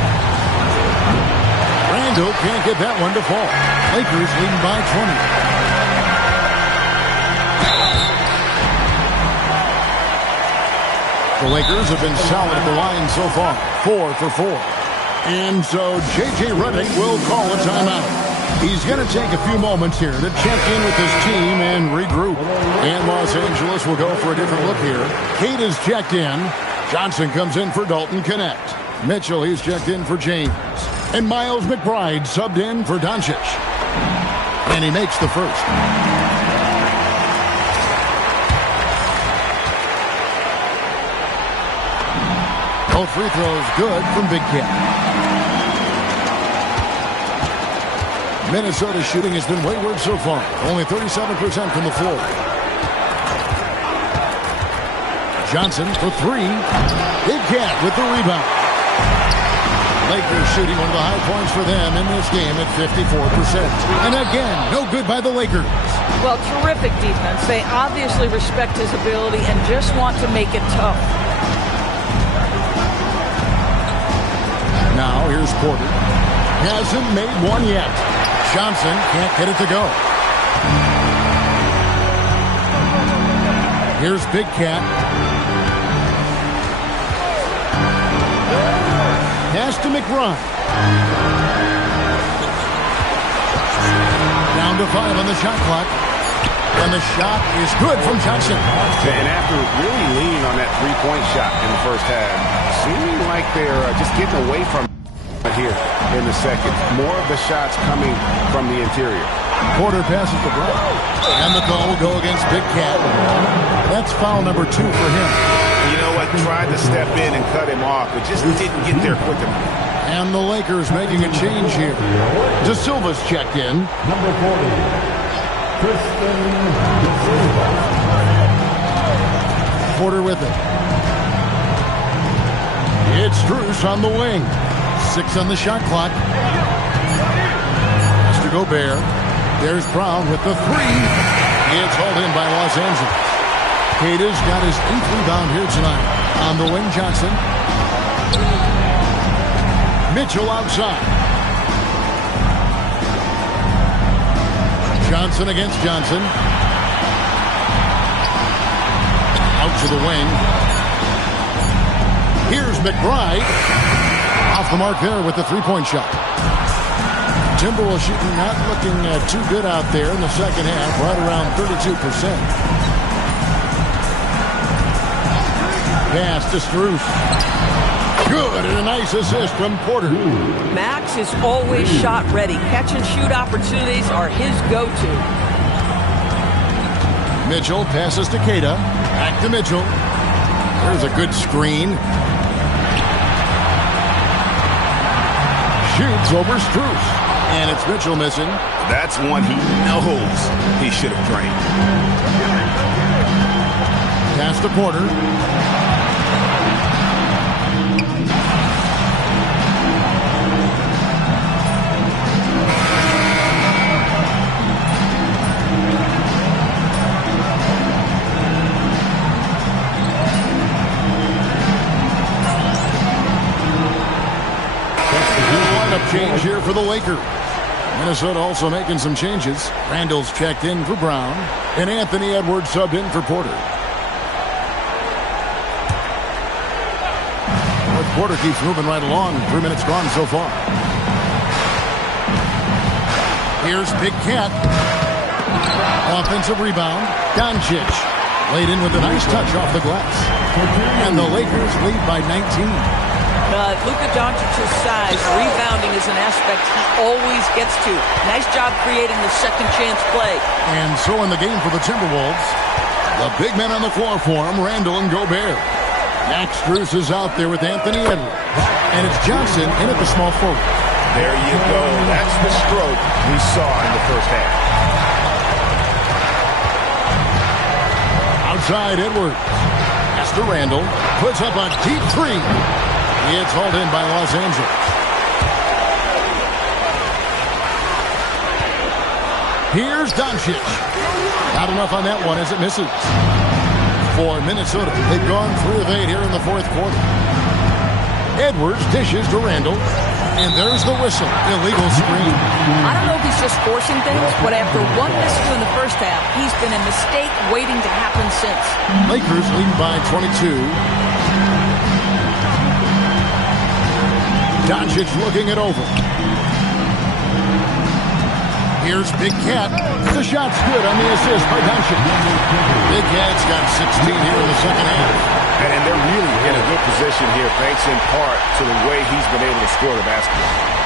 Randle can't get that one to fall. Lakers leading by 20. The Lakers have been solid at the line so far. 4 for 4. And so J.J. Redick will call a timeout. He's going to take a few moments here to check in with his team and regroup. And Los Angeles will go for a different look here. Kate is checked in. Johnson comes in for Dalton Connect. Mitchell, he's checked in for James. And Miles McBride subbed in for Doncic. And he makes the first. Both free throws good from Big Cat. Minnesota's shooting has been wayward so far. Only 37% from the floor. Johnson for three. Big Cat with the rebound. Lakers shooting one of the high points for them in this game at 54%. And again, no good by the Lakers. Well, terrific defense. They obviously respect his ability and just want to make it tough. Now here's Porter. Hasn't made one yet. Johnson can't get it to go. Here's Big Cat. Pass to McBride. Down to 5 on the shot clock. And the shot is good from Johnson. And after really leaning on that three-point shot in the first half, seeming like they're just getting away from it here in the second. More of the shots coming from the interior. Porter passes to Brown. And the call will go against Big Cat. That's foul number 2 for him. You know what? Tried to step in and cut him off, but just didn't get there quick enough. And the Lakers making a change here. De Silva's checked in. Number 40, Kristen De Silva. Porter with it. It's Strus on the wing. 6 on the shot clock. Has to go Gobert. There's Brown with the three. It's hauled in by Los Angeles. Cada's got his 8th rebound here tonight. On the wing, Johnson. Mitchell outside. Johnson against Johnson. Out to the wing. Here's McBride. Off the mark there with the three-point shot. Timberwolves shooting not looking too good out there in the second half, right around 32%. Pass to Strus. Good, and a nice assist from Porter. Max is always shot ready. Catch and shoot opportunities are his go-to. Mitchell passes to Cada. Back to Mitchell. There's a good screen. Shoots over Strus. And it's Mitchell missing. That's one he knows he should have drained. Pass to Porter. Change here for the Lakers. Minnesota also making some changes. Randall's checked in for Brown, and Anthony Edwards subbed in for Porter. But Porter keeps moving right along. 3 minutes gone so far. Here's Big Cat. Offensive rebound. Doncic laid in with a nice touch off the glass. And the Lakers lead by 19. Luka Doncic's size, rebounding is an aspect he always gets to. Nice job creating the second chance play. And so in the game for the Timberwolves, the big men on the floor for him, Randall and Gobert. Max Strus is out there with Anthony Edwards. And it's Johnson in at the small forward. There you go. That's the stroke we saw in the first half. Outside Edwards. Pass to Randall. Puts up a deep three. It's hauled in by Los Angeles. Here's Doncic. Not enough on that one as it misses. For Minnesota, they've gone 3 of 8 here in the fourth quarter. Edwards dishes to Randall. And there's the whistle. Illegal screen. I don't know if he's just forcing things, but after one miscue in the first half, he's been a mistake waiting to happen since. Lakers lead by 22. Doncic looking it over. Here's Big Cat. The shot's good on the assist by Doncic. Big Cat's got 16 here in the second half. And they're really in a good position here, thanks in part to the way he's been able to score the basketball.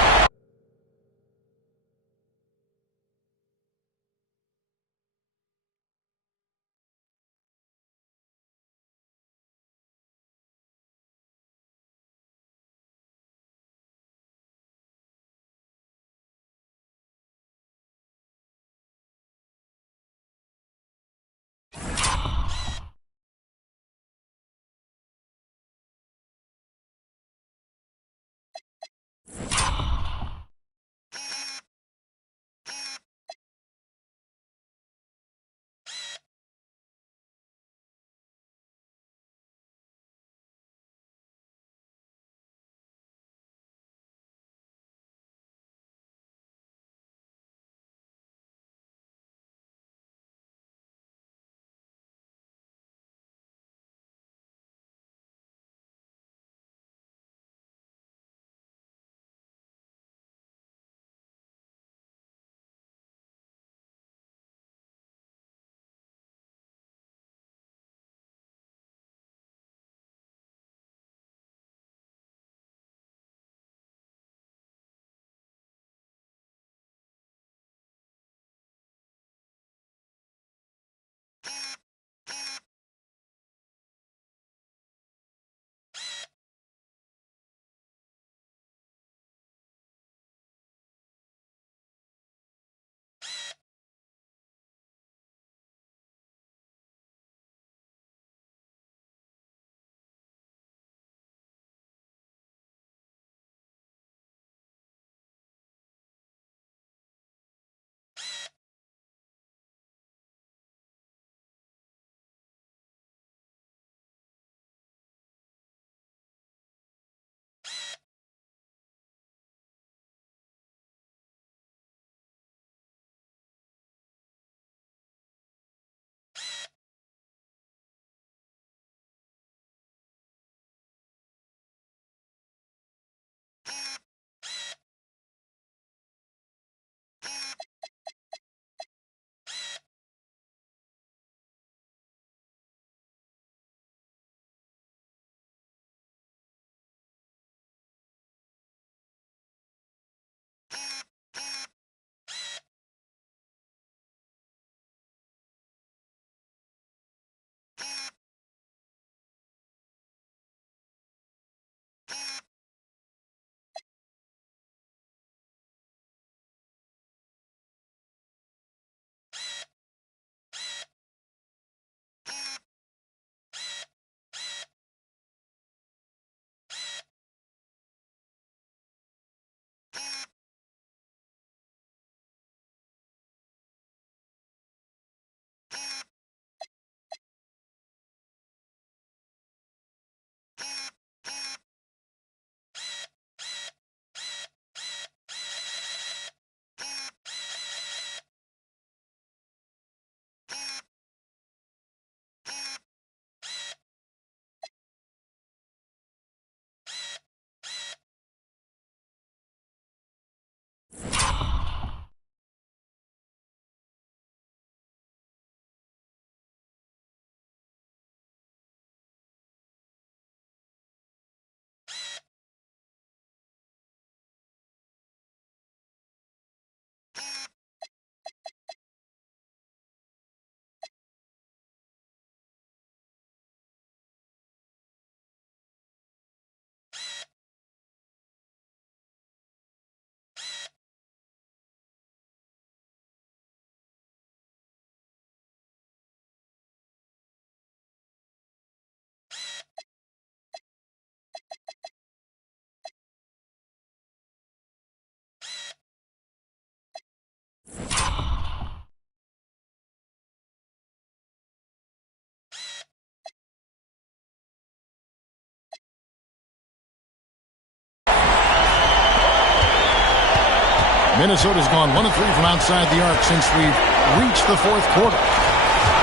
Minnesota's gone 1 of 3 from outside the arc since we've reached the fourth quarter.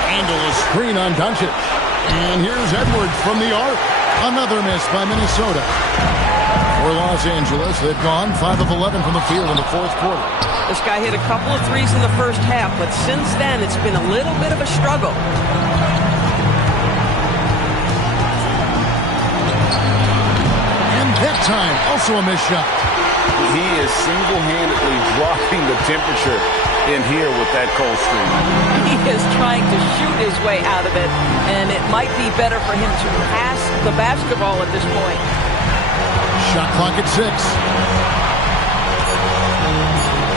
Handle a screen on Doncic. And here's Edwards from the arc. Another miss by Minnesota. For Los Angeles, they've gone 5 of 11 from the field in the fourth quarter. This guy hit a couple of threes in the first half, but since then it's been a little bit of a struggle. And that time, also a missed shot. He is single-handedly dropping the temperature in here with that cold stream. He is trying to shoot his way out of it, and it might be better for him to pass the basketball at this point. Shot clock at 6.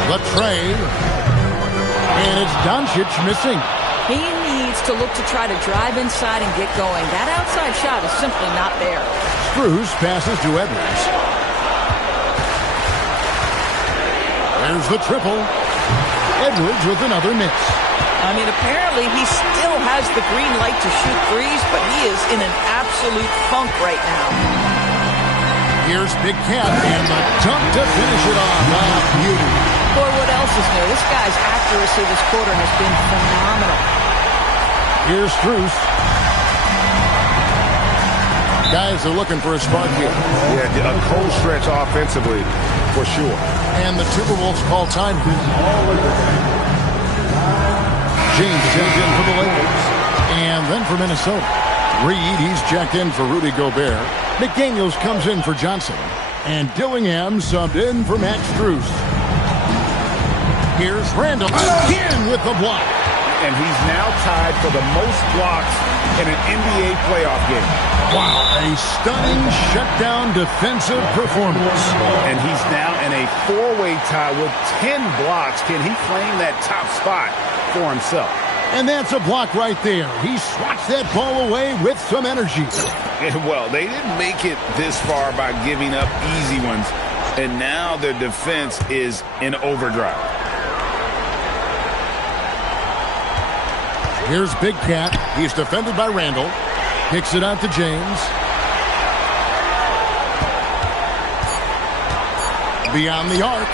The tray. And it's Doncic missing. He needs to look to try to drive inside and get going. That outside shot is simply not there. Strus passes to Edwards. There's the triple. Edwards with another miss. I mean, apparently he still has the green light to shoot threes, but he is in an absolute funk right now. Here's Big Cat and the dunk to finish it off. Ah, beauty. Boy, what else is new? This guy's accuracy this quarter has been phenomenal. Here's Strus. Guys are looking for a spark here. Yeah, a cold stretch offensively, for sure. And the Timberwolves call time. James checked in for the Lakers. And then for Minnesota. Reed, he's checked in for Rudy Gobert. McDaniels comes in for Johnson. And Dillingham subbed in for Max Strus. Here's Randall again with the block. And he's now tied for the most blocks in an NBA playoff game. Wow, a stunning shutdown defensive performance. And he's now in a four-way tie with 10 blocks. Can he claim that top spot for himself? And that's a block right there. He swats that ball away with some energy. Well, they didn't make it this far by giving up easy ones. And now their defense is in overdrive. Here's Big Cat. He's defended by Randall. Kicks it out to James. Beyond the arc.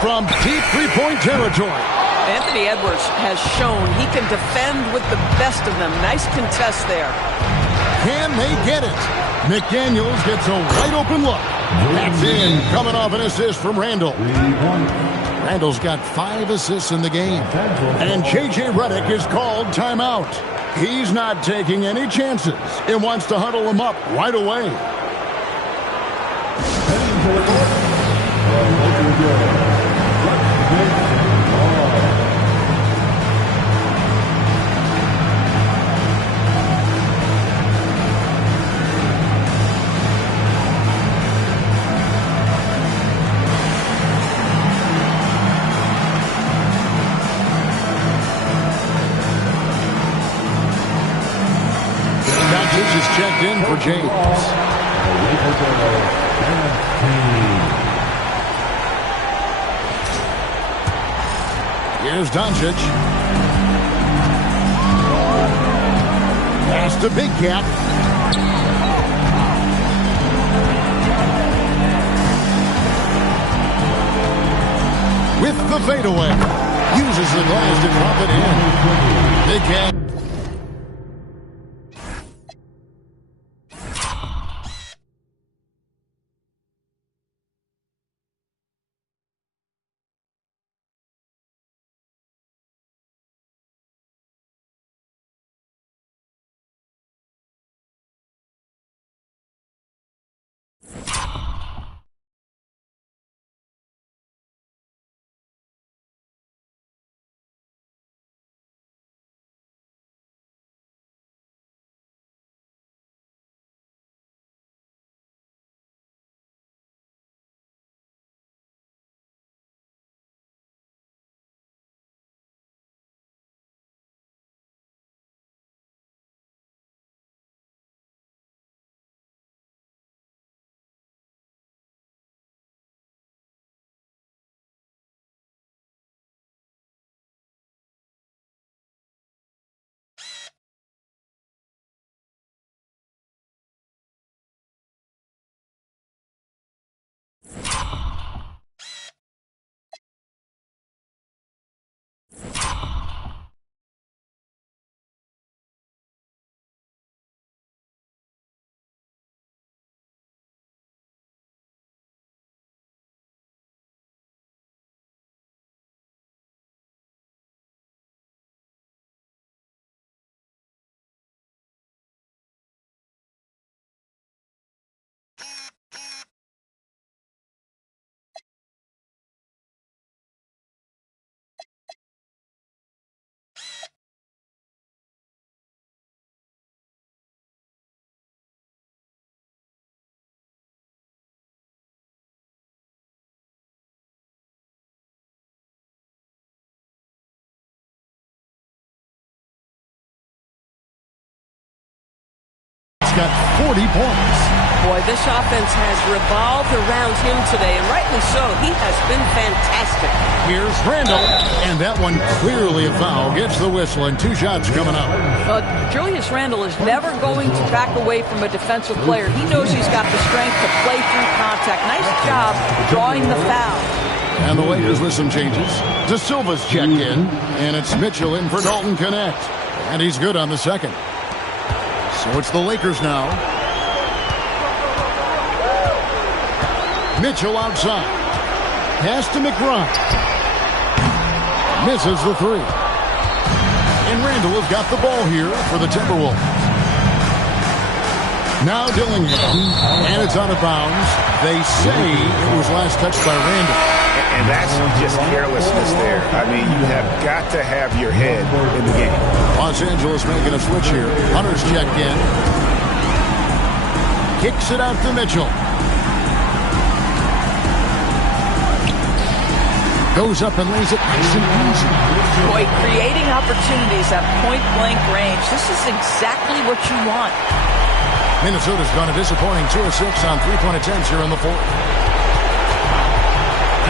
From deep three-point territory. Anthony Edwards has shown he can defend with the best of them. Nice contest there. Can they get it? McDaniels gets a wide-open look. That's in, coming off an assist from Randall. Randall's got 5 assists in the game. And J.J. Redick is called timeout. He's not taking any chances and wants to huddle him up right away. Is checked in for James. Here's Doncic. Pass to Big Cat. With the fadeaway. Uses the glass to drop it in. Big Cat. got 40 points. Boy, this offense has revolved around him today, and rightly so. He has been fantastic. Here's Randall, and that one clearly a foul. Gets the whistle, and 2 shots coming up. Julius Randle is never going to back away from a defensive player. He knows he's got the strength to play through contact. Nice job drawing the foul. And the Lakers with some changes. De Silva's checked in, and it's Mitchell in for Dalton Connect. And he's good on the second. So it's the Lakers now. Mitchell outside. Pass to McBride. Misses the 3. And Randall has got the ball here for the Timberwolves. Now Dillingham. And it's out of bounds. They say it was last touched by Randall. And that's just carelessness there. I mean, you have got to have your head in the game. Los Angeles making a switch here. Hunter's checked in. Kicks it out to Mitchell. Goes up and lays it nice and easy. Boy, creating opportunities at point-blank range. This is exactly what you want. Minnesota's gone a disappointing 2 of 6 on 3-point attempts here in the 4th.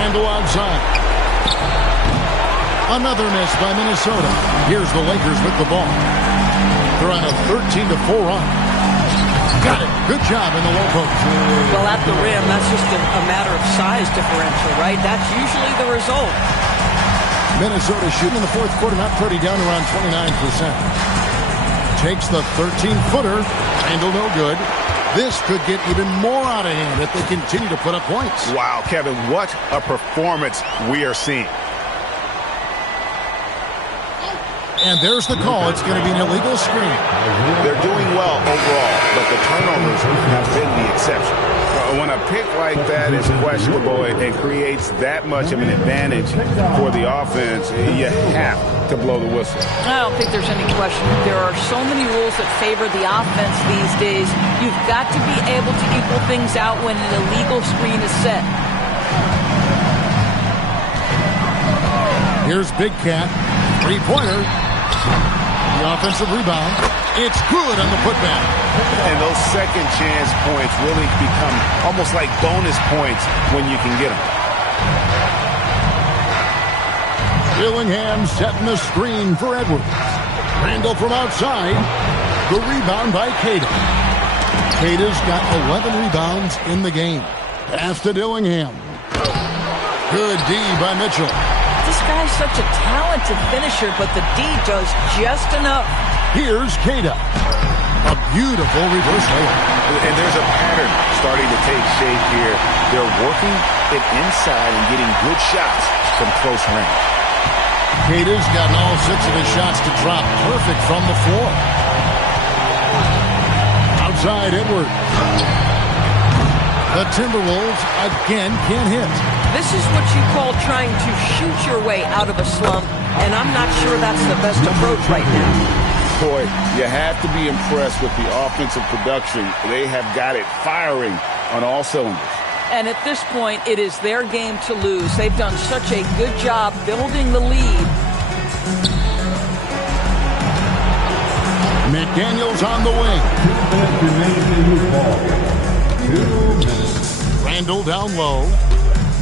Randall outside. Another miss by Minnesota. Here's the Lakers with the ball. They're on a 13-4 run. Got it. Good job in the low post. Well, at the rim, that's just a matter of size differential, right? That's usually the result. Minnesota shooting in the 4th quarter, not pretty, down around 29%. Takes the 13-footer. Randall no good. This could get even more out of hand if they continue to put up points. Wow, Kevin, what a performance we are seeing. And there's the call. It's going to be an illegal screen. They're doing well overall, but the turnovers have been the exception. When a pick like that is questionable and creates that much of an advantage for the offense, you have to blow the whistle. I don't think there's any question. There are so many rules that favor the offense these days. You've got to be able to equal things out when an illegal screen is set. Here's Big Cat. 3-pointer. The offensive rebound. It's good on the putback. And those second chance points really become almost like bonus points when you can get them. Dillingham setting the screen for Edwards. Randall from outside. The rebound by Cada. Cada's got 11 rebounds in the game. Pass to Dillingham. Good D by Mitchell. This guy's such a talented finisher, but the D does just enough. Here's Cada. A beautiful reverse layup. And there's a pattern starting to take shape here. They're working it inside and getting good shots from close range. Cada's gotten all 6 of his shots to drop perfect from the floor. Outside Edwards. The Timberwolves again can't hit. This is what you call trying to shoot your way out of a slump, and I'm not sure that's the best approach right now. Boy, you have to be impressed with the offensive production. They have got it firing on all cylinders. And at this point, it is their game to lose. They've done such a good job building the lead. McDaniels on the wing. 2 minutes. Randall down low.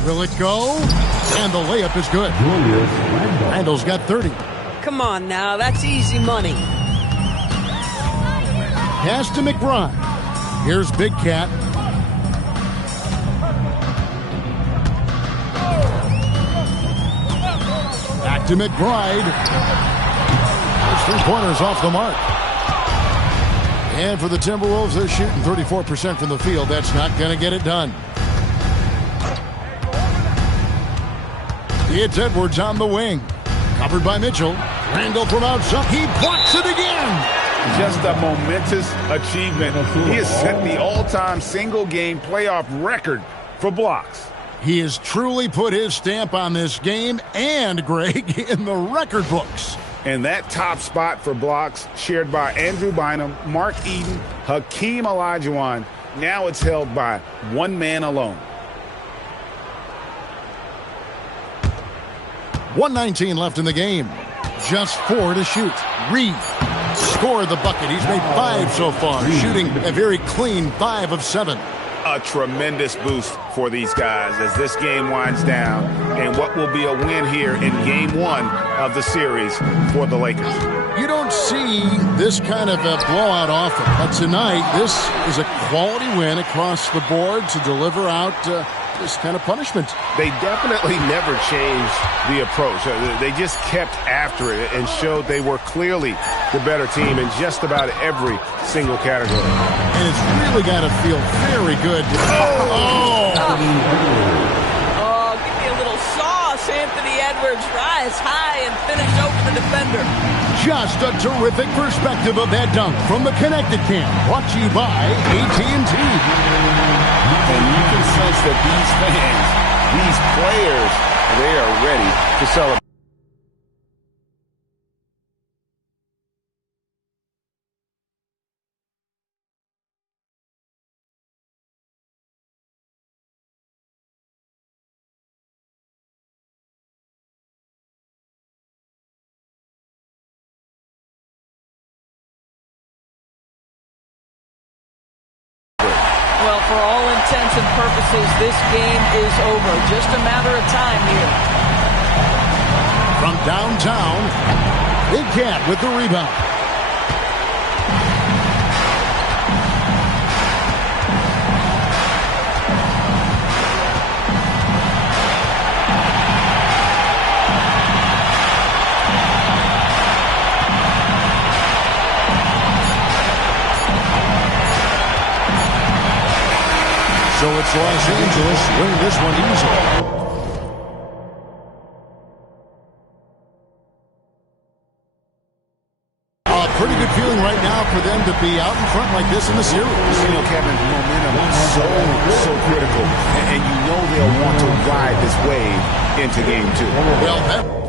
Will it go? And the layup is good. Randall's got 30. Come on now, that's easy money. Pass to McBride. Here's Big Cat. Back to McBride. Those 3-pointers off the mark. And for the Timberwolves, they're shooting 34% from the field. That's not going to get it done. It's Edwards on the wing. Covered by Mitchell. Randall from outside. He blocks it again. Just a momentous achievement. He has set the all-time single-game playoff record for blocks. He has truly put his stamp on this game and, Greg, in the record books. And that top spot for blocks shared by Andrew Bynum, Mark Eden, Hakeem Olajuwon. Now it's held by one man alone. 1:19 left in the game. Just 4 to shoot. Reed scored the bucket. He's made 5 so far, shooting a very clean 5 of 7. A tremendous boost for these guys as this game winds down and what will be a win here in game 1 of the series for the Lakers. You don't see this kind of a blowout often, but tonight this is a quality win across the board to deliver out this kind of punishment. They definitely never changed the approach. They just kept after it and showed they were clearly the better team in just about every single category. And it's really got to feel very good. Oh! Give me a little sauce. Anthony Edwards rise high and finish over the defender. Just a terrific perspective of that dunk from the Connected Camp, brought to you by AT&T. And you can sense that these fans, these players, they are ready to celebrate. Well, for all intents and purposes, this game is over. Just a matter of time here. From downtown, Big Cat with the rebound. So it's Los Angeles winning this one easily. A pretty good feeling right now for them to be out in front like this in the series. You know, Kevin, momentum is so critical, and you know they'll want to ride this wave into game 2. Well, that...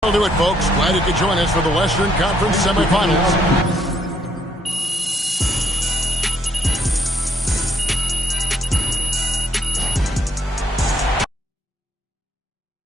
That'll do it, folks. Glad you could join us for the Western Conference semifinals.